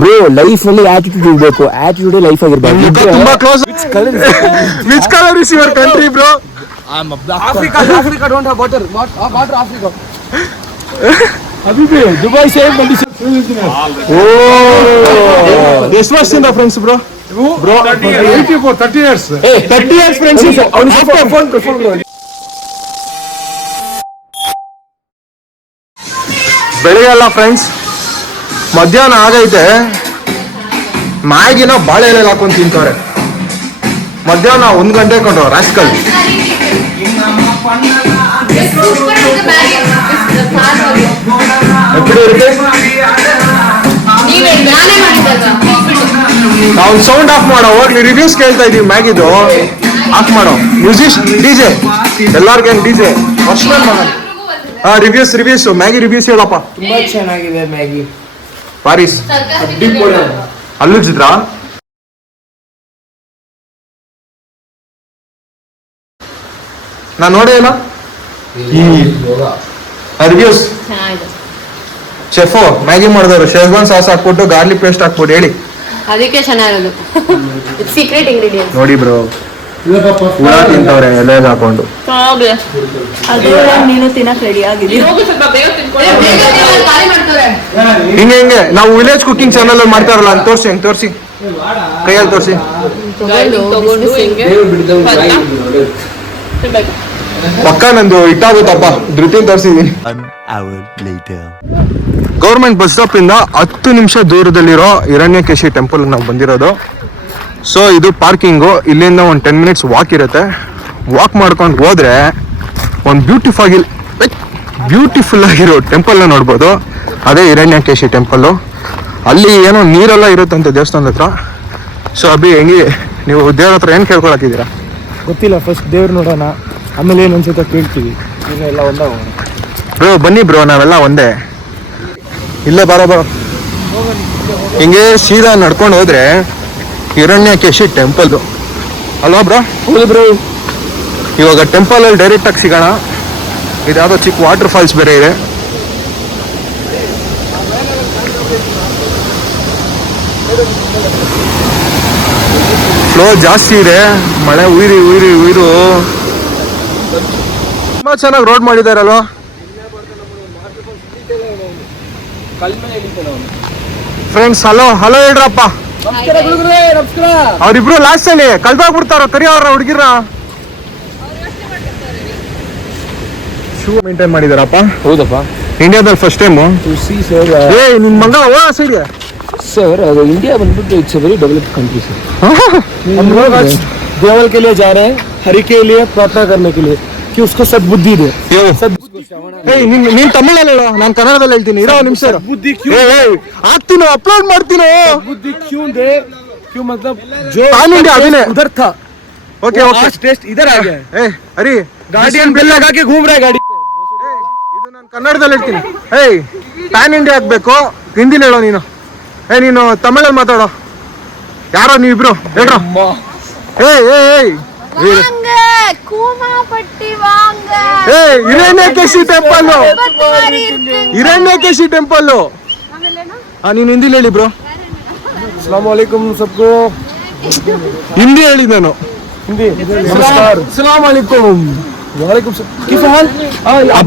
Bro life ಅಲ್ಲಿ attitude ಇರಬೇಕು. Attitude life ಆಗಿರ್ಬೇಕು. ತುಂಬಾ close. Which colour is your country bro? Africa don't have water. Water Africa. Habibi, Dubai same condition. Oh, ಎಷ್ಟು ವರ್ಷದಿಂದ friends bro? Bro, 30 years. Hey, 30 years friendship. Phone. ಬೆಳಿಗ್ಗೆ friends ಮಧ್ಯಾಹ್ನ ಆಗೈತೆ, ಮ್ಯಾಗಿನ ಬಾಳೆ ಎಲೆ ಹಾಕೊಂಡು ತಿಂತಾರೆ. ಮಧ್ಯಾಹ್ನ 1 ಗಂಟೆ ಕೊಂಡು ರಾಸ್ಕಲ್. ನಾವು ಸೌಂಡ್ ಆಫ್ ಮಾಡೋ, ಹೋಗ್ಲಿ ರಿವ್ಯೂಸ್ ಕೇಳ್ತಾ ಇದೀವಿ. ಮ್ಯಾಗಿದು ಆಫ್ ಮಾಡೋ. ಮ್ಯೂಸಿಕ್ ಡಿಜೆ ಎಲ್ಲಾರ್ಗೇನು ಡಿಜೆ ರಿವ್ಯೂಸ್ ಮ್ಯಾಗಿ ರಿವ್ಯೂಸ್ ಹೇಳಪ್ಪ. ತುಂಬಾ ಚೆನ್ನಾಗಿದೆ ಮ್ಯಾಗಿ. ಪಾರಿಸ್ ಅಲ್ಲುಜಿದ್ರಾ? ನಾನು ನೋಡೇ ಇಲ್ಲ ರಿವ್ಯೂಸ್. ಶೆಫು ಮ್ಯಾಗಿ ಮಾಡಿದವರು ಶೇಜ್ವಾನ್ ಸಾಸ್ ಹಾಕ್ಬಿಟ್ಟು ಗಾರ್ಲಿಕ್ ಪೇಸ್ಟ್ ಹಾಕ್ಬಿಟ್ಟು ಹೇಳಿ. ಅದಕ್ಕೆ ಚೆನ್ನಾಗಿರೋದು ಸೀಕ್ರೆಟ್ ಇಂಗ್ರೀಡಿಯೆಂಟ್ಸ್ ನೋಡಿ ಬ್ರೋ. ಹುಳ ತಿಂತವ್ರೆ ಎಲೆಗೆ ಹಾಕೊಂಡು. ನೀನು ತಿನ್ನಕ್ ರೆಡಿ ಆಗಿದ್ದೀವಿ. ಹಿಂಗೆ ನಾವು ವಿಲೇಜ್ ಕುಕಿಂಗ್ ಚಾನಲ್ ಅಲ್ಲಿ ಮಾಡ್ತಾರಲ್ಲ ಅಂತ ತೋರಿಸಿ ಕೈಯಲ್ಲಿ ತೋರಿಸಿ. ಪಕ್ಕ ನಂದು ಇಟ್ಟಾಗುತ್ತಪ್ಪ, ಧೃತಿನ್ ತೋರಿಸಿದೀನಿ. ಗೌರ್ಮೆಂಟ್ ಬಸ್ ಸ್ಟಾಪ್ ಇಂದ 10 ನಿಮಿಷ ದೂರದಲ್ಲಿರೋ ಹಿರಣ್ಯಕೇಶಿ ಟೆಂಪಲ್ ನಾವು ಬಂದಿರೋದು. ಸೊ ಇದು ಪಾರ್ಕಿಂಗು. ಇಲ್ಲಿಂದ ಒಂದು 10 ಮಿನಿಟ್ಸ್ ವಾಕ್ ಇರುತ್ತೆ. ವಾಕ್ ಮಾಡ್ಕೊಂಡು ಹೋದ್ರೆ ಒಂದು ಬ್ಯೂಟಿಫುಲ್ ಆಗಿರೋ ಟೆಂಪಲ್ನ ನೋಡ್ಬೋದು. ಅದೇ ಹಿರಣ್ಯಕೇಶಿ ಟೆಂಪಲ್ಲು. ಅಲ್ಲಿ ಏನೋ ನೀರೆಲ್ಲ ಇರುತ್ತಂತೆ ದೇವಸ್ಥಾನದ ಹತ್ರ. ಸೊ ಅಭಿ ಹೆಂಗೆ ನೀವು ದೇವ್ರ ಹತ್ರ ಏನು ಕೇಳ್ಕೊಳತ್ತಿದ್ದೀರಾ? ಗೊತ್ತಿಲ್ಲ, ಫಸ್ಟ್ ದೇವ್ರು ನೋಡೋಣ, ಆಮೇಲೆ ಏನು ಅನ್ಸುತ್ತೆ ಕೇಳ್ತೀವಿ. ಎಲ್ಲ ಒಂದೇ ಬ್ರೋ ಬನ್ನಿ ಬ್ರೋ, ನಾವೆಲ್ಲ ಒಂದೇ. ಇಲ್ಲೇ ಬರೋ ಹಿಂಗೆ ಸೀದಾ ನಡ್ಕೊಂಡು ಹೋದ್ರೆ ಹಿರಣ್ಯಕೇಶಿ ಟೆಂಪಲ್ ಅಲ್ವಾ ಬ್ರೋ? ಹೌದು ಬ್ರೋ. ಇವಾಗ ಟೆಂಪಲ್ ಅಲ್ಲಿ ಡೈರೆಕ್ಟ್ ಆಗಿ ಸಿಗೋಣ. ಇದ್ಯಾವುದೋ ಚಿಕ್ಕ ವಾಟರ್ ಫಾಲ್ಸ್ ಬೇರೆ ಇದೆ. ಫ್ಲೋ ಜಾಸ್ತಿ ಇದೆ, ಮಳೆ ಉಯಿರು ತುಂಬಾ ಚೆನ್ನಾಗಿ ರೋಡ್ ಮಾಡಿದಾರಲ್ವಾ? ಫ್ರೆಂಡ್ಸ್ ಹಲೋ ಹೇಳ್ರಪ್ಪ. ಅವ್ರಿಬ್ರು ಲಾಸ್ಟ್ ಅಲ್ಲಿ ಕಳ್ದೋಗ್ಬಿಡ್ತಾರ. ಕರಿ ಅವ್ರ ಹುಡುಗಿರ ಶೂ ಮೇಂಟೈನ್ ಮಾಡಿದಾರಪ್ಪ. ಹೌದಪ್ಪ, ಇಂಡಿಯಾದಲ್ಲಿ ಫಸ್ಟ್ ಟೈಮು. ನಿನ್ ಮಗ ಸೈಡ್ सर इंडिया बनकर it's a very developed country sir. हम लोग आज देवल के लिए जा रहे हैं, हरि के लिए प्रार्थना करने के लिए कि उसको सद्बुद्धि दे. ನೀನ್ ತಮಿಳಲ್ಲಿ ಹೇಳೋ, ನಾನು ಕನ್ನಡದಲ್ಲಿ ಹೇಳ್ತೀನಿ. ಇರೋ ನಿಮಿಷ बुद्धि ಆಗ್ತೀನಿ, ಅಪ್ಲೋಡ್ ಮಾಡ್ತೀನಿ. बुद्धि क्यों दे? क्यों मतलब जो पान इंडिया अभी उधर था, ओके आज टेस्ट इधर आ गया है. ಹರಿ गार्डियन बेल लगा के घूम रहा है गाड़ी पे. ಇದು ನಾನು ಕನ್ನಡದಲ್ಲಿ ಹೇಳ್ತೀನಿ. ಪ್ಯಾನ್ ಇಂಡಿಯಾ ಆಗ್ಬೇಕು, ಹಿಂದಿಲಿ ಹೇಳೋ ನೀನು. ನೀನು ತಮಿಳಲ್ಲಿ ಮಾತಾಡೋ. ಯಾರೋ ನೀವಿಬ್ರು ಹೇಳ್ರೋ. ಹಿರಣ್ಯಕೇಶಿ ಟೆಂಪಲ್ ನೀನು ಹಿಂದಿಲಿ ಹೇಳಿ ಬ್ರೋ. अस्सलाम वालेकुम सबको. ಹಿಂದಿ ಹೇಳಿ ನಾನು. हिंदी नमस्कार. अस्सलाम वालेकुम. वालेकुम किस हाल?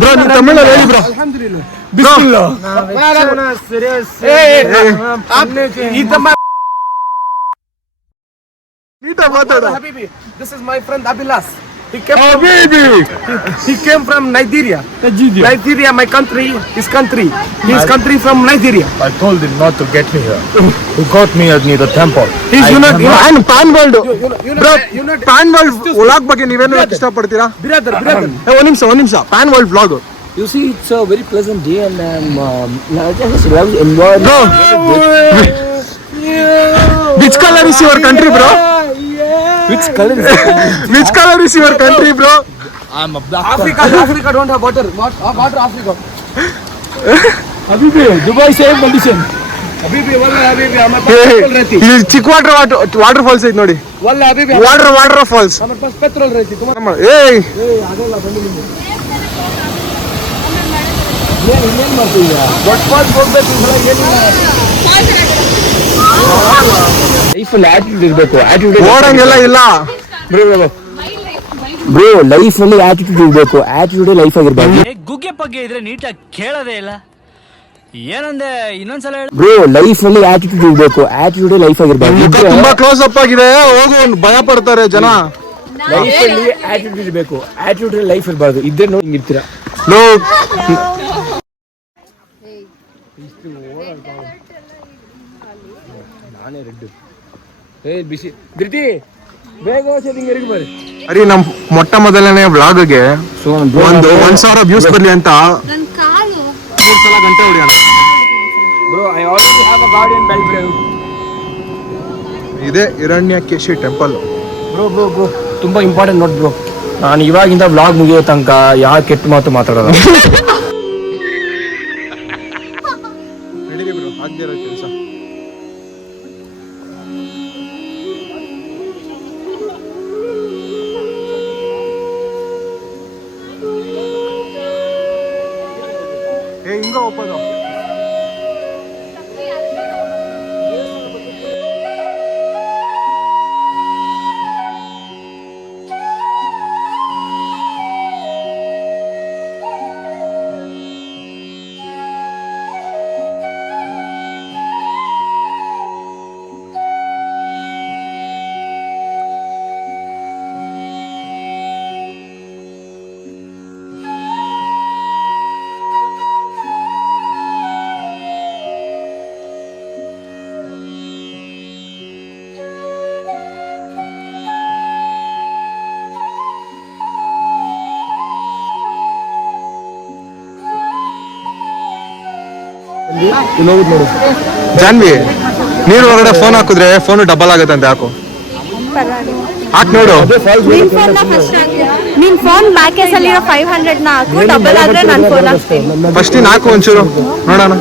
ಬ್ರೋ ನೀವು ತಮಿಳಲ್ಲಿ ಹೇಳಿ ಬ್ರೋ. अल्हम्दुलिल्लाह. बिस्मिल्लाह. Habibi, this is my friend Abilas. He came from Nigeria. Nigeria, my country, his country. His country from Nigeria. I told him not to get me here. He got me near the temple. He's Pan World. Pan World vlog ಬಗ್ಗೆ ನೀವೇನು ಇಷ್ಟಪಡ್ತೀರಾ? Brother. ಒಂದು ನಿಮಿಷ Pan World vlog. You see, it's a very pleasant day and just enjoy. Which color is your country, bro? Which color is your country, bro? I'm of black. Africa don't have water. Water Africa. Habibi, Dubai same condition. Habibi, wallahi Habibi, हमारे पास petrol रहती. ये चिक water falls है नोड़ी. Wallahi Habibi. Water falls. हमारे पास petrol रहती. तुम्हारा ए आगे ला बंदी. ಲೈಫಲ್ಲಿ ಆಟಿಟ್ಯೂಡ್ ಇರಬೇಕು. ಆಟಿಟ್ಯೂಡ್ ಓಡಂಗೆಲ್ಲ ಇಲ್ಲ. ಬ್ರೋ ಲೈಫ್ ಅಲ್ಲಿ ಆಟಿಟ್ಯೂಡ್ ಇರಬೇಕು. ಆಟಿಟ್ಯೂಡ್ ಲೈಫ್ ಆಗಿರ್ಬೇಕು. ಗುಗ್ಗೆ ಪಗ್ಗೆ ಇದ್ರೆ ನೀಟಾಗಿ ಕೇಳೋದೇ ಇಲ್ಲ. ಏನಂದೆ ಇನ್ನೊಂದ್ಸಲ ಹೇಳಿ. ಬ್ರೋ ಲೈಫ್ ಅಲ್ಲಿ ಆಟಿಟ್ಯೂಡ್ ಇರಬೇಕು. ಆಟಿಟ್ಯೂಡ್ ಲೈಫ್ ಆಗಿರ್ಬೇಕು. ಮುಖ ತುಂಬಾ ಕ್ಲೋಸ್ ಅಪ್ ಆಗಿದೆ, ಹೋಗು ಭಯ ಪಡ್ತಾರೆ ಜನ. ಲೈಫ್ ಅಲ್ಲಿ ಆಟಿಟ್ಯೂಡ್ ಇರಬೇಕು. ಆಟಿಟ್ಯೂಡ್ ಲೈಫ್ ಇರಬಾರ್ದು. ಇದ್ರೆ ನೋಡಿ ಹಿಂಗಿರ್ತೀರಾ. ನಾನೇ ರೆಡ್. ಬಿಸಿ ಧೃತಿ ಬೇಗ ಹಿಂಗೆ ಬರ್ರಿ. ಅರಿ ನಮ್ ಮೊಟ್ಟ ಮೊದಲನೇ ವ್ಲಾಗ್ಗೆ ಒಂದು 1,000 ವ್ಯೂಸ್ ಬರ್ಲಿ ಅಂತ 3 ಸಲ ಗಂಟೆ ಹೊಡಿಯೋಣ. Bro I already have a guardian bell bro. ಇದೇ ಹಿರಣ್ಯಕೇಶಿ ಟೆಂಪಲ್. ಬ್ರೋ ತುಂಬಾ ಇಂಪಾರ್ಟೆಂಟ್ ನೋಟ್ ಬ್ರೋ. ನಾನು ಇವಾಗಿಂದ ವ್ಲಾಗ್ ಮುಗಿಯೋ ತನಕ ಯಾವ ಕೆಟ್ಟ ಮಾತು ಮಾತಾಡೋದು. ನಡೀರಿ ಬ್ರೋ, ಆಗ್ದಿರೋ ಕೆಲಸ. ಹಿಂಗ ಓಪನ್ ಜಾನ್ವಿ, ನೀರು ಒಳಗಡೆ ಫೋನ್ ಹಾಕಿದ್ರೆ ಫೋನ್ ಡಬಲ್ ಆಗತ್ತಂತೆ. ಹಾಕು ಹಾಕ್ ನೋಡು. ನಿನ್ ಫೋನ್ ಬ್ಯಾಕ್ ಕೇಸಲ್ಲಿರೋ 500 ನ ಹಾಕು, ಡಬಲ್ ಆದ್ರೆ ನಾನು ಫೋನ್ ಹಾಕ್ತೀನಿ. ಫಸ್ಟ್ ನೀನ್ ಹಾಕು ಒಂಚೂರು ನೋಡೋಣ.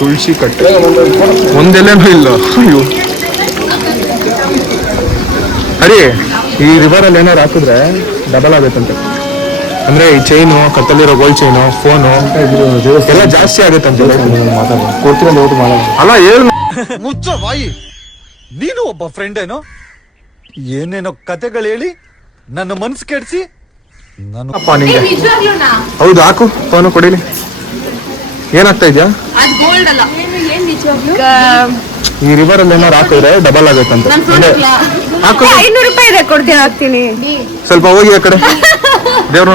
ತುಳಸಿ ಕಟ್ಟೆ ಒಂದೆಲ್ಲೇನೂ ಇಲ್ಲ. ಅಯ್ಯೋ ಅರಿ, ಈ ರಿವರ್ ಅಲ್ಲಿ ಏನಾರು ಹಾಕಿದ್ರೆ ಡಬಲ್ ಆಗುತ್ತಂತೆ. ಅಂದ್ರೆ ಈ ಚೈನು, ಕತ್ತಲ್ಲಿರೋ ಗೋಲ್ಡ್ ಚೈನು, ಫೋನು ಎಲ್ಲ ಜಾಸ್ತಿ ಆಗುತ್ತಂತೆ. ಅಲ್ಲ ಹೇಳು. ಮುಚ್ಚ ವಾಯಿ. ನೀನು ಒಬ್ಬ ಫ್ರೆಂಡ್ ಏನೋ ಏನೇನೋ ಕತೆಗಳು ಹೇಳಿ ನನ್ನ ಮನಸ್ಸು ಕೆಡಿಸಿ ನಾನು ಅಪ್ಪ ನಿಂಗೆ. ಹೌದು, ಹಾಕು ಫೋನು ಕೊಡಿಲಿ. ಏನಾಗ್ತಾ ಇದ್ಯಾ? ಈ ರಿವರ್ ಅಲ್ಲಿ ಏನಾರು ಹಾಕಿದ್ರೆ ಡಬಲ್ ಆಗುತ್ತಂತೆ. 500 ರೂಪಾಯಿ ಇದೆ, ಕೊಡ್ತೀನಿ, ಹಾಕ್ತೀನಿ. ಸ್ವಲ್ಪ ಹೋಗಿ ಆ ಕಡೆ ದೇವ್ರ.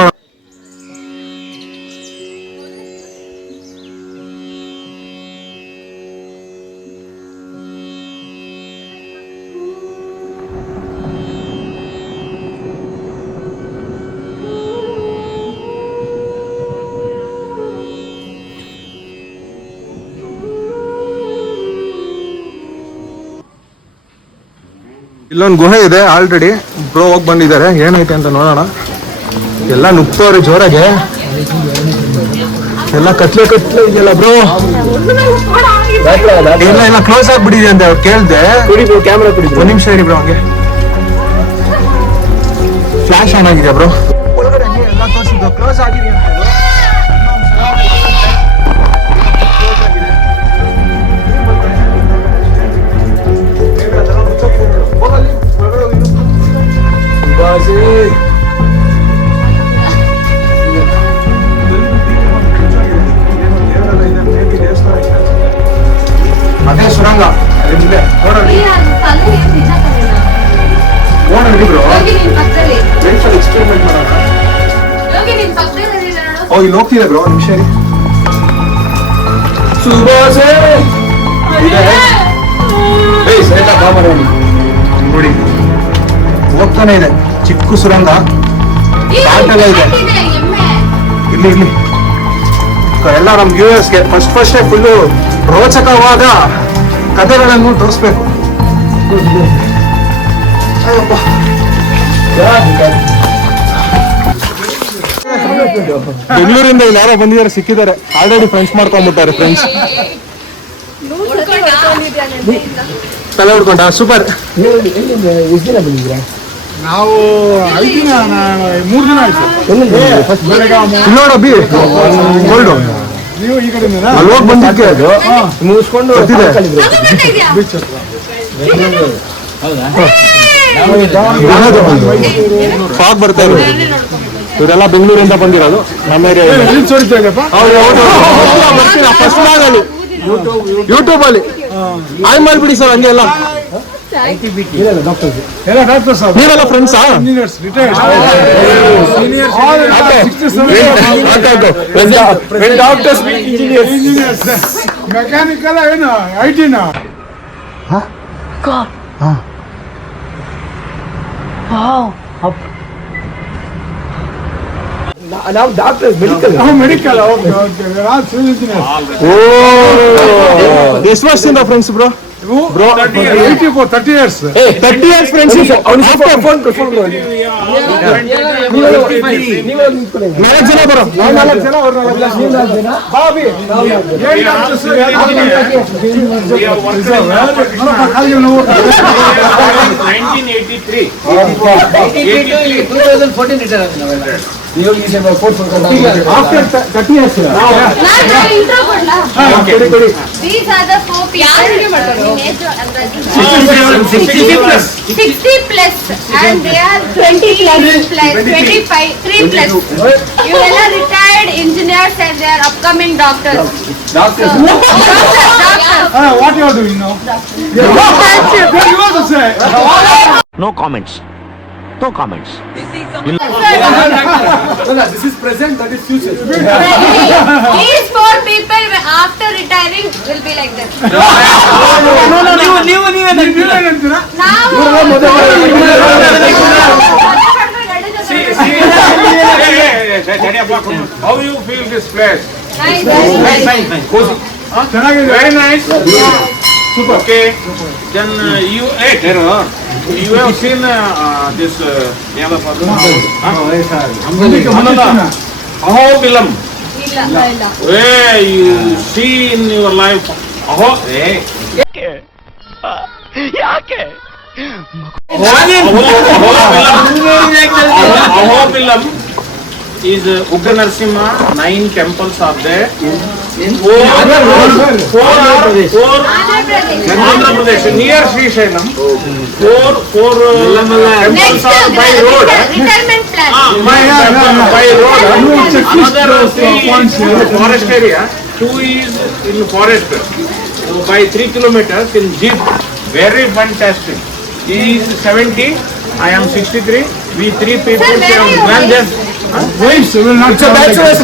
ಇಲ್ಲೊಂದು ಗುಹೆ ಇದೆ, ಆಲ್ರೆಡಿ ಬ್ರೋ ಹೋಗಿ ಬಂದಿದ್ದಾರೆ. ಏನೈತೆ ಅಂತ ನೋಡೋಣ. ಎಲ್ಲ ನುಗ್ತವ್ರಿ ಜೋರಾಗೆ. ಎಲ್ಲ ಕತ್ಲೆ ಇದೆಯಲ್ಲ ಬ್ರೋ. ಎಲ್ಲ ಕ್ಲೋಸ್ ಆಗ್ಬಿಟ್ಟಿದೆ ಅಂತ ಅವ್ರು ಕೇಳ್ದೆ. ಕ್ಯಾಮ್ರಾ ಕೊಡಿ. 1 ನಿಮಿಷ ಇರಿ ಬ್ರೋ, ಹಂಗೆ ಫ್ಲಾಶ್ ಆನ್ ಆಗಿದೆ ಬ್ರೋ. ಒಳಗಡೆ ಎಲ್ಲ ತೋರಿಸಿದ್ದು ಕ್ಲೋಸ್ ಆಗಿದೆ ಅಂತ. ಅದೇ ಸುರಂಗ ನೋಡ್ರಿ ಬ್ರೋ. ಎಕ್ಸ್ಪೆರಿಮೆಂಟ್ ಮಾಡೋಣ. ಇಲ್ಲಿ ಹೋಗ್ತಿದೆ ಬ್ರೋ, 1 ನಿಮಿಷ. ನೋಡಿ ಹೋಗ್ತಾನೆ ಇದೆ, ಚಿಕ್ಕ ಸುರಂಗ. ಘಾಟೆಲ್ಲ ಇದೆ. ಇಲ್ಲಿ ಎಲ್ಲ ನಮ್ ವ್ಯೂವರ್ಸ್ಗೆ ಫಸ್ಟೇ ಫುಲ್ಲು ರೋಚಕವಾದ ಕಥೆಗಳನ್ನು ತೋರಿಸ್ಬೇಕು. ಬೆಂಗಳೂರಿಂದ ಇಲ್ಲಿ ಯಾರೋ ಬಂದಿದ್ದಾರೆ, ಸಿಕ್ಕಿದ್ದಾರೆ. Already friends ಮಾಡ್ಕೊಂಡ್ಬಿಟ್ಟಾರೆ. ಫ್ರೆಂಡ್ಸ್ ತಲೆ ಹೊಡ್ಕೊಂಡ. ಸೂಪರ್. ಎಷ್ಟು ದಿನ ಬಂದಿದ್ದೀರಾ? ನಾವು 5 ದಿನ 3 ದಿನ ಆಯ್ತು. ನೋಡ ಬಿ ಗೋಲ್ಡ್ ನೀವು ಈ ಕಡೆಯಿಂದ ಅಲ್ಲಿ ಹೋಗಿ ಬಂದಿದ್ದೆ ಅದು ಮುಗಿಸ್ಕೊಂಡು ಬೀಚ್ ಹತ್ರ. ಫಾಗ್ ಬರ್ತಾ ಇರೋದು ಇವರೆಲ್ಲ ಬೆಂಗಳೂರಿಂದ ಬಂದಿರೋದು ನಮ್ಮ ಏರಿಯಾ ರೀಲ್ಸ್ ಹೊಡಿತಾ ಇದೆಯಪ್ಪ. ಫಸ್ಟ್ ಅಲ್ಲಿ ಯೂಟ್ಯೂಬ್ ಅಲ್ಲಿ ಆಯ್ ಮಾಡ್ಬಿಡಿ ಸರ್ ಹಂಗೆ ಎಲ್ಲ ಎಲ್ಲ ಡಾಕ್ಟರ್ಸ್ ನೀವೆಲ್ಲ ಫ್ರೆಂಡ್ಸಾ engineers retired doctors engineers mechanical ಏನು IT ನಾ ನಾವು doctor medical medical civil engineer. ಎಷ್ಟು ವರ್ಷದಿಂದ friends bro 30 years 30 years friendship ನಾಲ್ಕು ಜನ ಬರೋ ನಾವು 4 ಜನ ಅವ್ರು 4 ಜನ ಬಾಬಿ ಏನ್ doctors after 30 years intro ಕೊಡ್ಲಾ? These are the 4 people. 60 plus and they are 20 plus 25 3 plus. You all are retired engineers and they are upcoming doctors. Doctors. what you are doing now? You want to say No comments. No comments. This is present, that is future. These 4 people after retiring will be like this. ನೀವೇನಂತೀರಾ? ನಾವು How you feel this place? ಚೆನ್ನಾಗಿದೆ. Very nice. Okay. Then you have seen this Ahobilam. Where you see in your life Ahobilam is Ugra Narasimha. 9 temples are there. 4 Andhra Pradesh near Sri Shailam. 4 temples are by road. retirement plan. By road. Another 3 forest area. 2 is in forest. By 3 kilometers in jeep. Very fantastic. He is 70. I am 63. We 3 people Sir, where are you plan going? this. Wives will not come like this.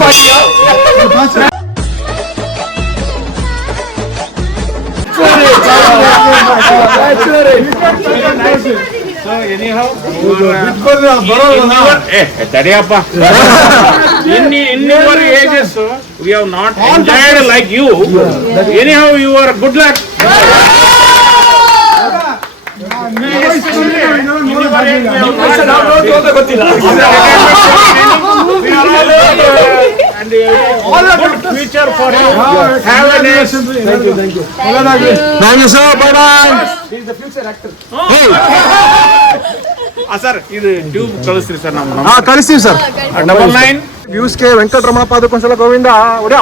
So anyhow, in your ages, we have not enjoyed like you. Anyhow, you are good luck. And good future for you. Have a nice. Thank you sir bye bye sir ಇದು tube ಕಳಿಸ್ರಿ sir ನಮ್ಮ ಹಾ ಕಳಿಸ್ತೀವಿ sir 99 ವ್ಯೂಸ್ಗೆ ವೆಂಕಟರಮಣ ಪಾದಕ್ಕೊಂದ್ಸಲ ಗೋವಿಂದ ಹೊಡ್ಯೋ